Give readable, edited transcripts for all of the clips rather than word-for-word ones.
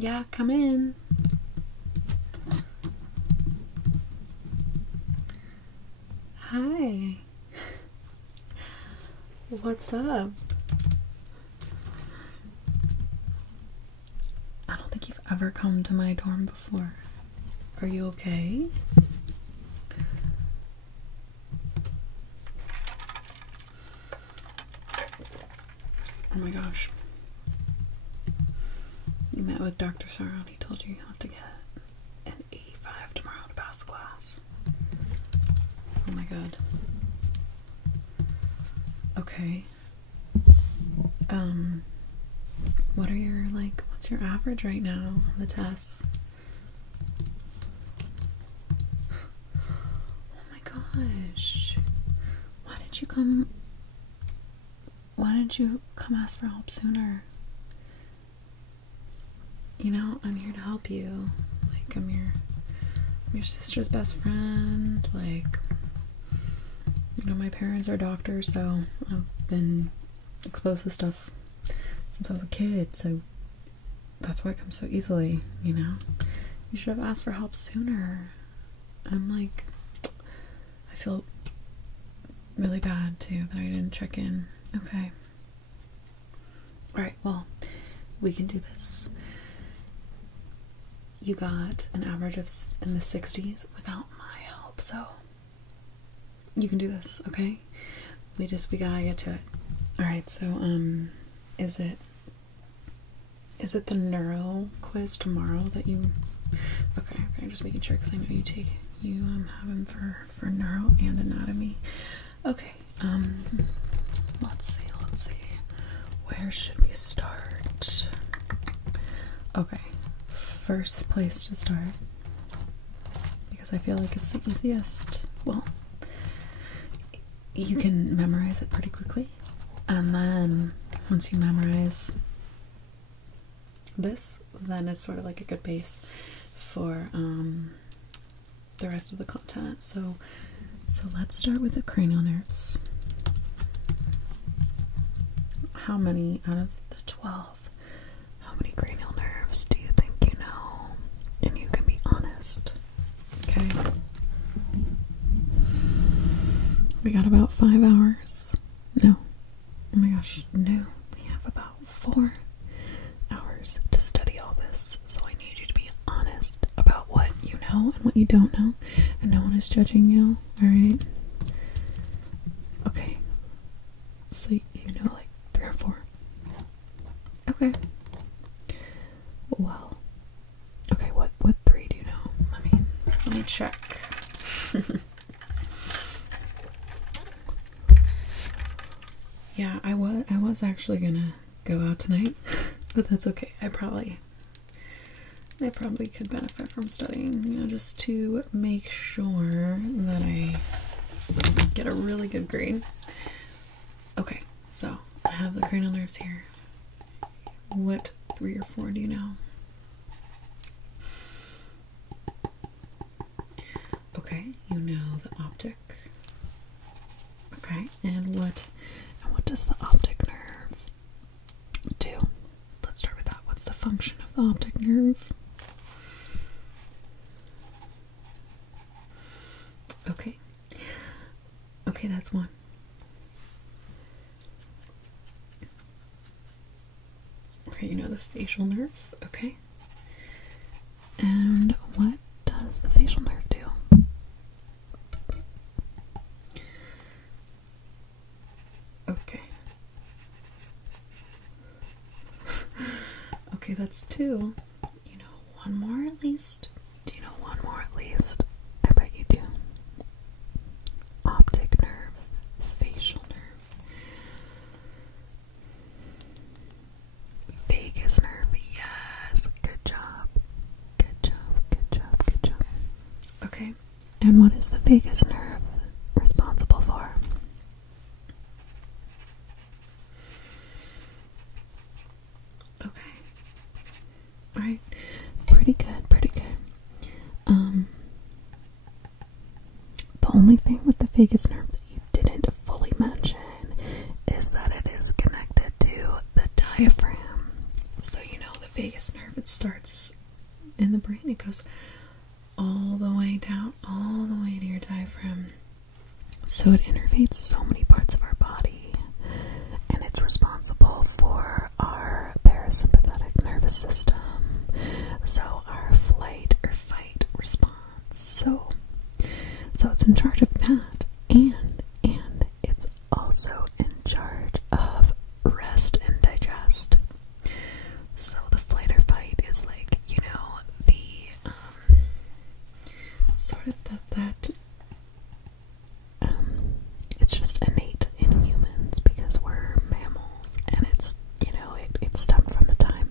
Yeah, come in. Hi. What's up? I don't think you've ever come to my dorm before. Are you okay? Oh my gosh. You met with Dr. Sorrow and he told you you have to get an 85 tomorrow to pass class. Oh my god. Okay. What are your, like, what's your average right now on the tests? Oh my gosh. Why didn't you come ask for help sooner? You know, I'm here to help you. Like, I'm your sister's best friend. Like, you know, my parents are doctors, so I've been exposed to stuff since I was a kid, so that's why it comes so easily, you know? You should have asked for help sooner. I'm like, I feel really bad, too, that I didn't check in. Okay. Alright, well, we can do this. You got an average of in the 60s without my help, so you can do this, okay? We gotta get to it. Alright, so, is it the neuro quiz tomorrow that you, okay, just making sure, because I know you have them for neuro and anatomy. Okay, let's see, where should we start? Okay, first place to start, because I feel like it's the easiest. Well, you can memorize it pretty quickly, and then once you memorize this, then it's sort of like a good base for the rest of the content. So let's start with the cranial nerves. How many out of the 12, how many cranial nerves do you think you know? And you can be honest. Okay. We got about 5 hours. No. Oh my gosh, no. We have about 4 hours to study all this. So I need you to be honest about what you know and what you don't know. And no one is judging you, alright? Okay. So you know like 3 or 4. Okay. Well. Okay, what 3 do you know? Let me check. Yeah, I was actually gonna go out tonight, but that's okay. I probably could benefit from studying, you know, just to make sure that I get a really good grade. Okay, so I have the cranial nerves here. What 3 or 4 do you know? Okay, you know the optic. Okay, and what does the optic nerve do? Let's start with that. What's the function of the optic nerve? Okay. Okay, that's 1. Okay, you know the facial nerve. Okay. And what does the facial nerve do? Okay. Okay, that's 2. You know 1 more at least? Do you know 1 more at least? I bet you do. Optic nerve, facial nerve, vagus nerve. Yes, good job. Good job, good job, good job. Okay, and what is the vagus nerve responsible for? Okay. Alright. Pretty good, pretty good. The only thing with the vagus nerve that you didn't fully mention is that it is connected to the diaphragm. So you know the vagus nerve, it starts brain. It goes all the way down, all the way to your diaphragm. So it innervates so many parts of our body, and it's responsible for our parasympathetic nervous system, so our flight or fight response. So it's in charge of that, and it's also in charge of rest and digest. So the flight or fight is like, you know, the sort of that it's just innate in humans because we're mammals, and it's, you know, it stemmed from the time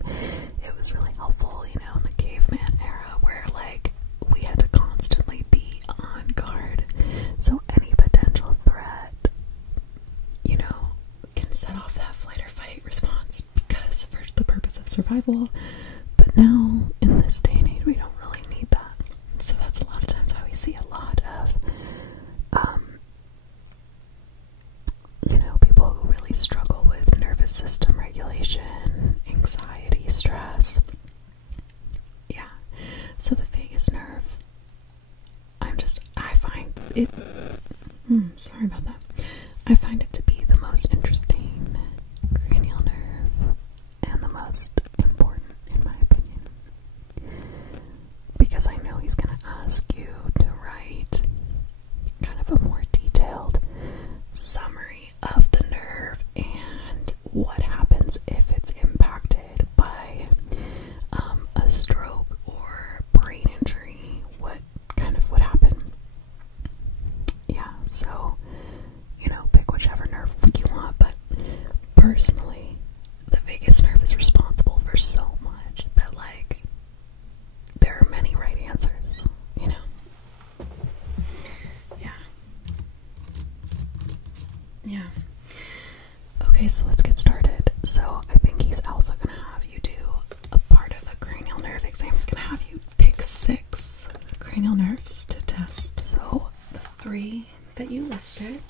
it was really helpful, you know, in the caveman era, where like we had to constantly be on guard, so any potential threat, you know, can set off that flight or fight response because for the purpose of survival. But now in this day and age, we don't really need that. So that's a lot of times why we see a lot of you know, people who really struggle with nervous system regulation, anxiety, stress. Yeah. So the vagus nerve, I find it, sorry about that. I find it to be the most interesting cranial nerve and the most important, in my opinion. Because I know he's going to ask you to write kind of a more detailed summary of the nerve and what happens if it's impacted by a stroke or brain injury. What kind of would happen? Yeah, so, you know, pick whichever nerve you want, but personally, the vagus nerve is responsible for so much that, like, there are many right answers, you know? Yeah. Yeah. Okay, so let's get started. So I think he's also going to have you do a part of a cranial nerve exam. He's going to have you pick 6 cranial nerves to test. So the 3 that you listed.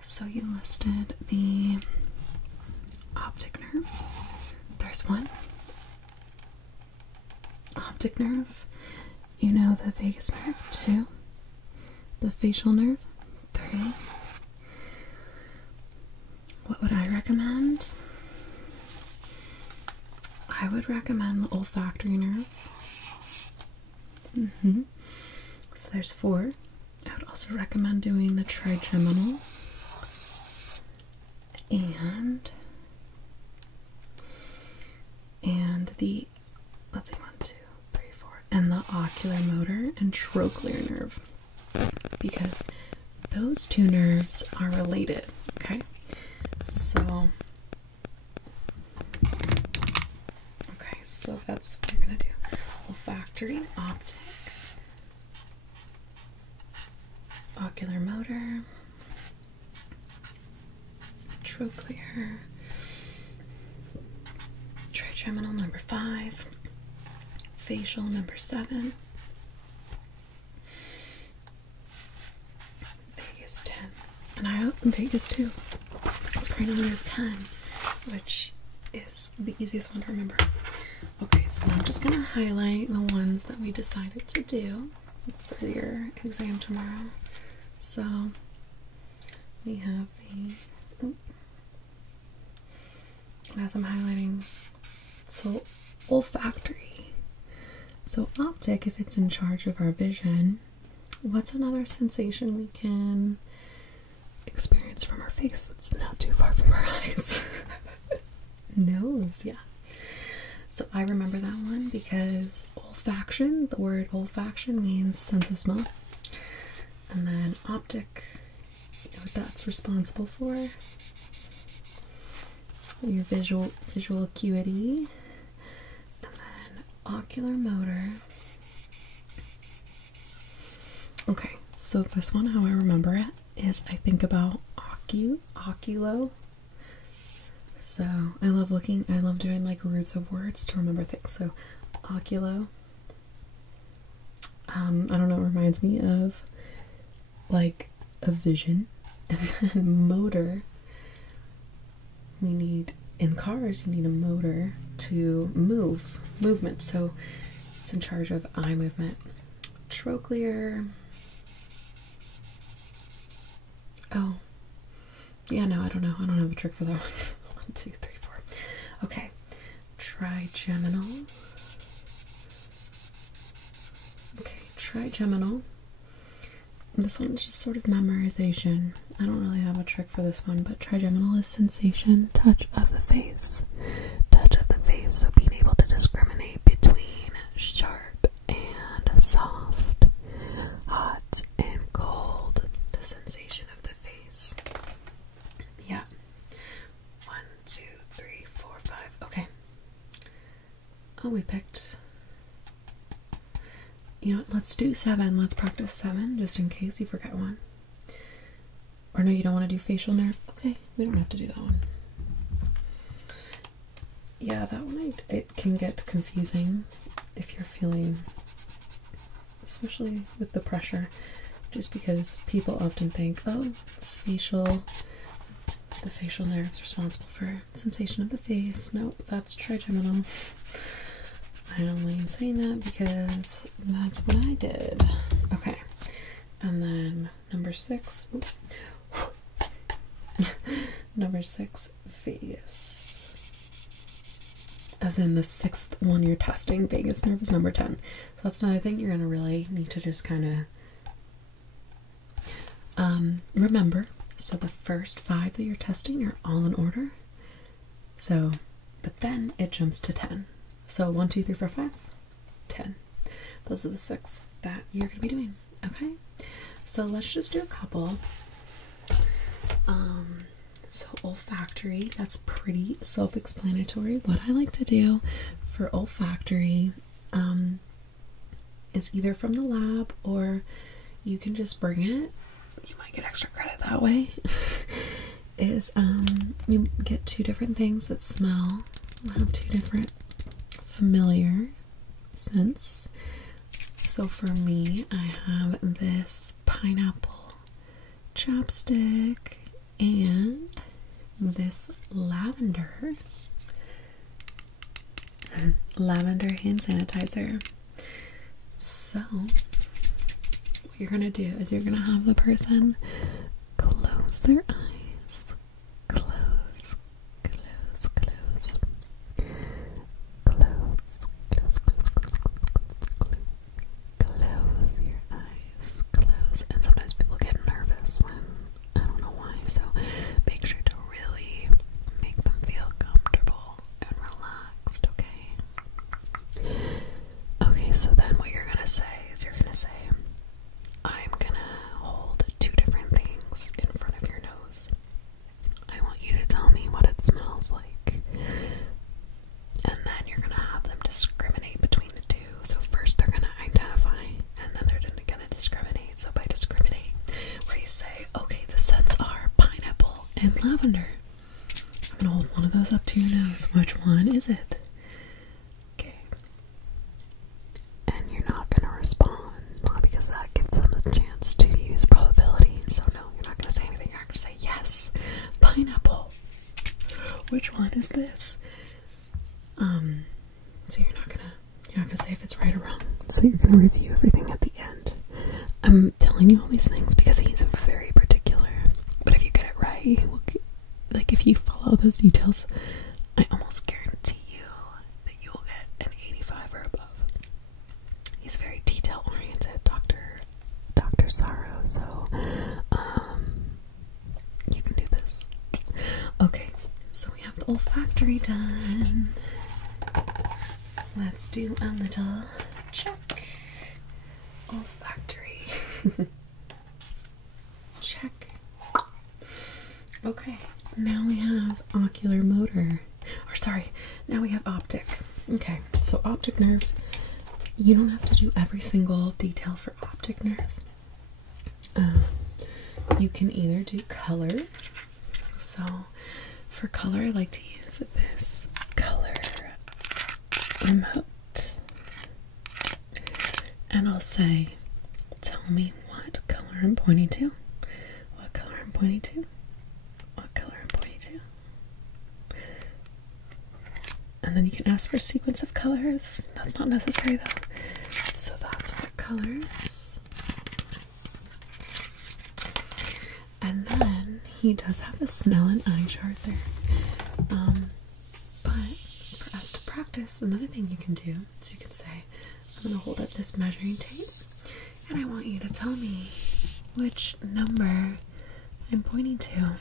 So you listed the optic nerve. There's 1. Optic nerve. You know the vagus nerve. 2. The facial nerve. 3. What would I recommend? I would recommend the olfactory nerve. So there's 4. I would also recommend doing the trigeminal and the, let's see, 1, 2, 3, 4, and the ocular motor and trochlear nerve, because those 2 nerves are related. Okay, so that's what you're gonna do: olfactory, optic, ocular motor, trochlear, trigeminal number 5, facial number 7, vagus 10, and I hope vagus 2. It's cranial nerve 10, which is the easiest one to remember. Okay, so I'm just gonna highlight the ones that we decided to do for your exam tomorrow. So we have the, as I'm highlighting, so olfactory. So optic, if it's in charge of our vision, what's another sensation we can experience from our face that's not too far from our eyes? Nose, yeah. So I remember that one because olfaction, the word olfaction means sense of smell. And then optic, you know what that's responsible for? Your visual acuity. And then ocular motor. Okay, so this one, how I remember it, is I think about oculo. So I love doing like roots of words to remember things. So oculo. I don't know, it reminds me of like a vision. And then motor. We need, in cars, you need a motor to movement. So It's in charge of eye movement. Trochlear. Oh. Yeah, no, I don't know. I don't have a trick for that one. 1, 2, 3, 4. Okay. Trigeminal. Okay, trigeminal. This one's just sort of memorization. I don't really have a trick for this one, but trigeminal is sensation, touch of the face. Touch of the face, so being able to discriminate between sharp and soft, hot and cold, the sensation of the face. Yeah. 1, 2, 3, 4, 5. Okay. Oh, we picked... You know what, let's do 7. Let's practice 7, just in case you forget one. Or no, you don't want to do facial nerve? Okay, we don't have to do that one. Yeah, that one, it can get confusing if you're feeling, especially with the pressure, just because people often think, oh, the facial nerve's responsible for sensation of the face. Nope, that's trigeminal. I only am saying that because that's what I did. Okay, and then number 6. Number 6, vagus. As in the 6th one you're testing. Vagus nerve is number 10. So that's another thing you're gonna really need to just kind of remember. So the first 5 that you're testing are all in order. So, but then it jumps to 10. So 1, 2, 3, 4, 5, 10. Those are the 6 that you're going to be doing. Okay? So let's just do a couple. So olfactory, that's pretty self-explanatory. What I like to do for olfactory is either from the lab or you can just bring it. You might get extra credit that way. Is you get 2 different things that smell. I have 2 different familiar scents. So for me, I have this pineapple chapstick and this lavender hand sanitizer. So what you're gonna do is you're gonna have the person close their eyes. Close. Close your eyes. Close. And sometimes people get nervous when, I don't know why, so make sure to really make them feel comfortable and relaxed, okay? Okay, so then what you're gonna say is you're gonna say, I'm gonna hold 2 different things in front of your nose. I want you to tell me what it smells like. And then you're gonna have them discriminate between the 2. So first they're gonna identify, and then they're gonna discriminate. So by discriminate, where you say, okay, the scents are pineapple and lavender. I'm gonna hold one of those up to your nose. Which one is it? Okay. And you're not gonna respond, because that gives them a chance to use probability. So no, you're not gonna say anything. You're gonna say yes, pineapple. Which one is this? So you're not gonna say if it's right or wrong. So you're gonna review everything at the end. I'm telling you all these things because he's very particular. But if you get it right, like if you follow those details, I almost guarantee you that you will get an 85 or above. He's very detail oriented, Dr. Sorrow. So you can do this. Okay, so we have the olfactory done. Let's do a little check. Olfactory. Check. Okay, now we have ocular motor. Or sorry, now we have optic. Okay, so optic nerve. You don't have to do every single detail for optic nerve. You can either do color. So for color, I like to use this color remote, and I'll say, tell me what color I'm pointing to, what color I'm pointing to, what color I'm pointing to, and then you can ask for a sequence of colors. That's not necessary though. colors. And then he does have a Snellen eye chart there. But for us to practice, another thing you can do is you can say, I'm going to hold up this measuring tape and I want you to tell me which number I'm pointing to.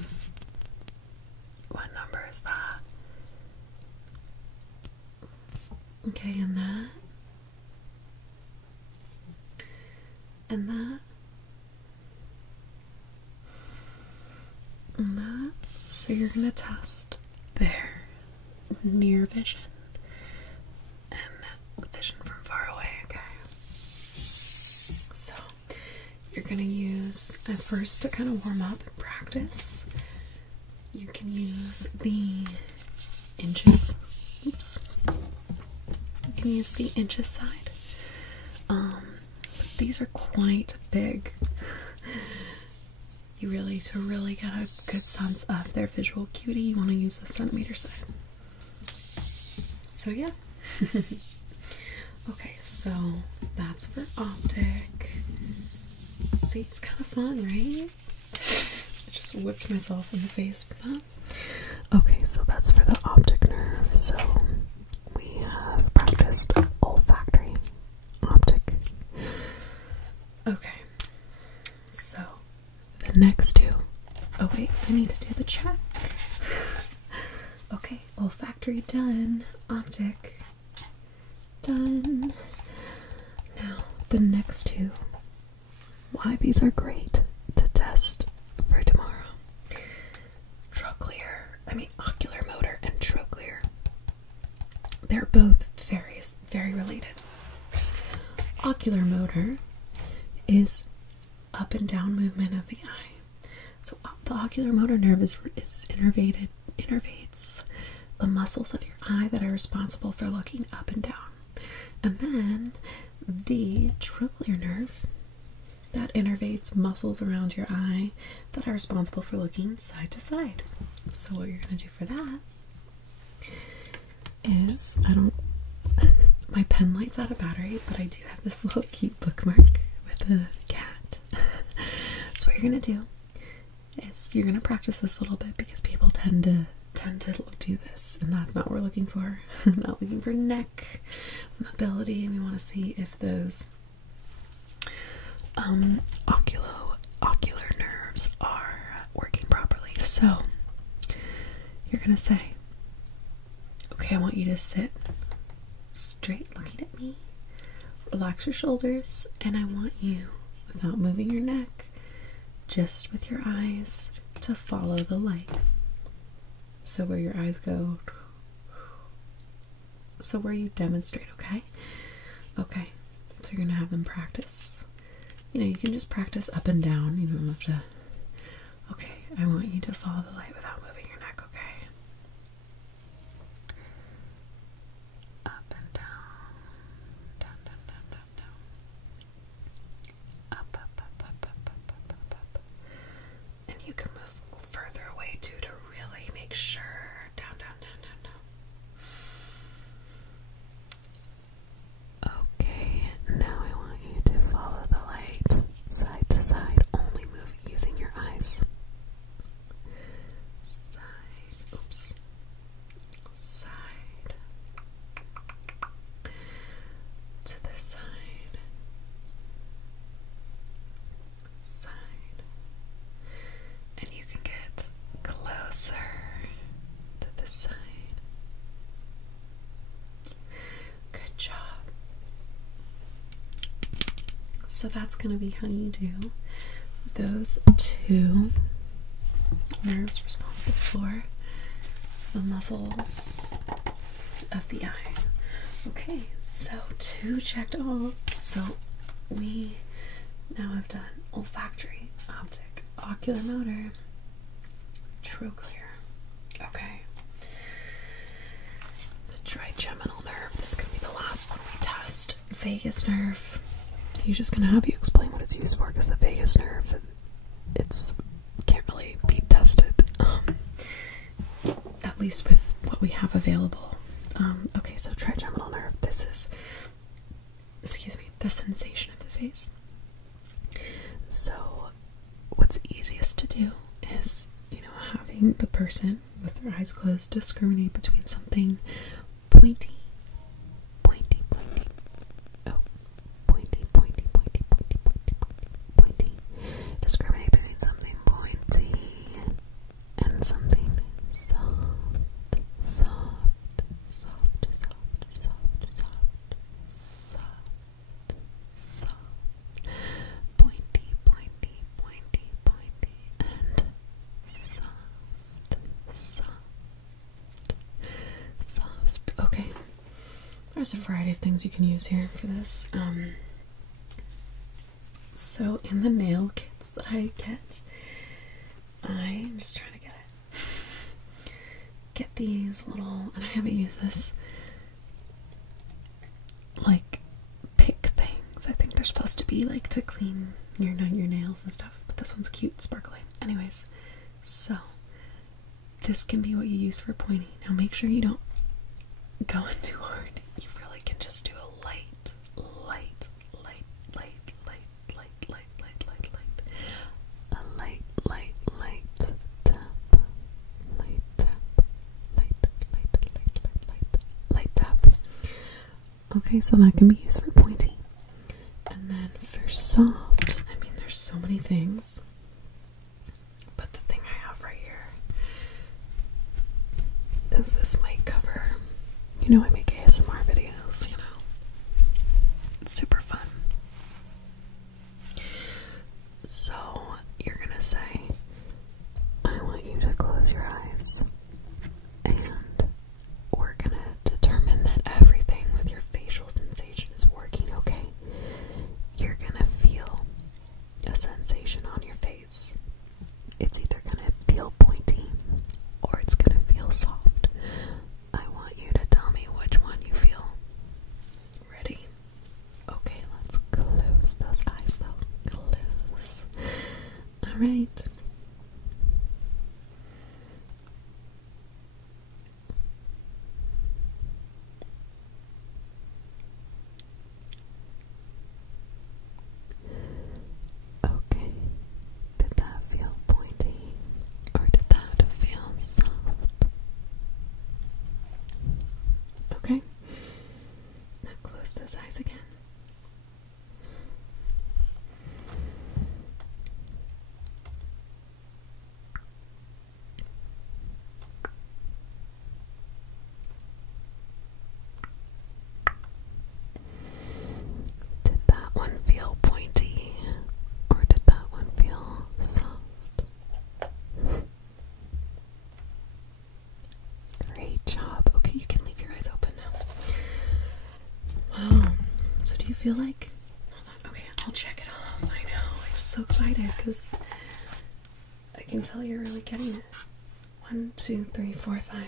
What number is that? Okay, and that. And that. And that. So you're going to test their near vision and that vision from far away, okay? So you're going to use, at first to kind of warm up and practice, you can use the inches. Oops. You can use the inches side. But these are quite big. To really get a good sense of their visual acuity, you want to use the centimeter side. So yeah. Okay, so that's for optic. See, it's kind of fun, right? I just whipped myself in the face with that. Okay, so that's for the optic nerve. So we have practiced olfactory, optic. Okay, so the next two. Oh wait, I need to do the check. Okay, olfactory done, optic done. Now the next two. Why these are great to test for tomorrow. Ocular motor and trochlear. They're both very related. Ocular motor is up and down movement of the eye. So the ocular motor nerve is innervates the muscles of your eye that are responsible for looking up and down. And then the trochlear nerve that innervates muscles around your eye that are responsible for looking side to side. So what you're going to do for that is, my pen light's out of battery, but I do have this little cute bookmark with a cat. So what you're going to do is you're going to practice this a little bit because people tend to do this, and that's not what we're looking for. We're not looking for neck mobility, and we want to see if those ocular nerves are working properly. So you're gonna say, okay, I want you to sit straight looking at me, relax your shoulders, and I want you, without moving your neck, just with your eyes, to follow the light. So where your eyes go, so where you demonstrate, okay? Okay, so you're gonna have them practice. You can just practice up and down. You don't have to. Okay, I want you to follow the light without moving your neck, okay? Up and down. Down, down, down, down, down. Up, up, up, up, up, up, up, up, up. And you can move further away too to really make sure. Down, down, down, down, down. Okay, now I want you to follow the light side to side, only move using your eyes. Side, oops, side, to the side, side, and you can get closer to the side. Good job. So that's going to be how you do those two nerves responsible for the muscles of the eye. Okay, so two checked off. So we now have done olfactory, optic, ocular motor, trochlear. Okay. The trigeminal nerve. This is going to be the last one we test. Vagus nerve. He's just going to have you explain what it's used for, because the vagus nerve, can't really be tested, at least with what we have available. Okay, so trigeminal nerve, this is, excuse me, the sensation of the face. So what's easiest to do is, having the person with their eyes closed discriminate between something pointy, pointy, pointy, oh, pointy, pointy, pointy, pointy, pointy, pointy, pointy, discriminate between something pointy and something soft, soft, soft, soft, soft, soft, soft, soft, pointy, pointy, pointy, pointy, and soft, soft. Okay, there's a variety of things you can use here for this. So in the nail kits that I get, I'm just trying to get these little, and I haven't used this, like, pick things. I think they're supposed to be like to clean your nails and stuff, but this one's cute, sparkly. Anyways, so this can be what you use for pointing. Now make sure you don't go in too hard. You really can just do a light tap. Okay, so that can be used for pointing. And then for soft, I mean, there's so many things, but the thing I have right here is this mic cover. I make ASMR videos, It's super fun. So you're gonna say, I want you to close your eyes, and we're gonna determine that everything with your facial sensation is working, okay? You're gonna feel a sensation on your face. It's either gonna feel pointy or it's gonna feel soft. I want you to tell me which one you feel. Ready? Okay, let's close those eyes though. Close. Alright. Okay. Did that feel pointy? Or did that feel soft? Okay. Now close those eyes again. Did that one feel pointy? Or did that one feel soft? Great job. Okay, you can leave your eyes open now. Wow. So do you feel like... Okay, I'll check it off. I know. I'm just so excited because I can tell you're really getting it. 1, 2, 3, 4, 5.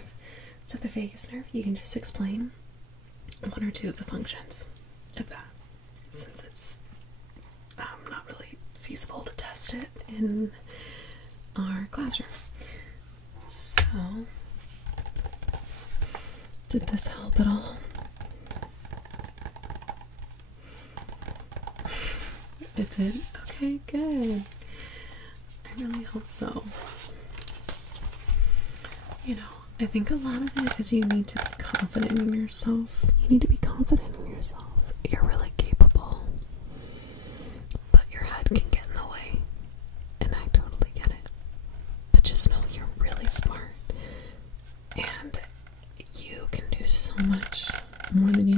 So the vagus nerve, you can just explain 1 or 2 of the functions of that, since it's not really feasible to test it in our classroom. So, did this help at all? It did? Okay, good. I really hope so. I think a lot of it is you need to be confident in yourself. You need to be confident in yourself. You're really capable. But your head can get in the way. And I totally get it. But just know you're really smart. And you can do so much more than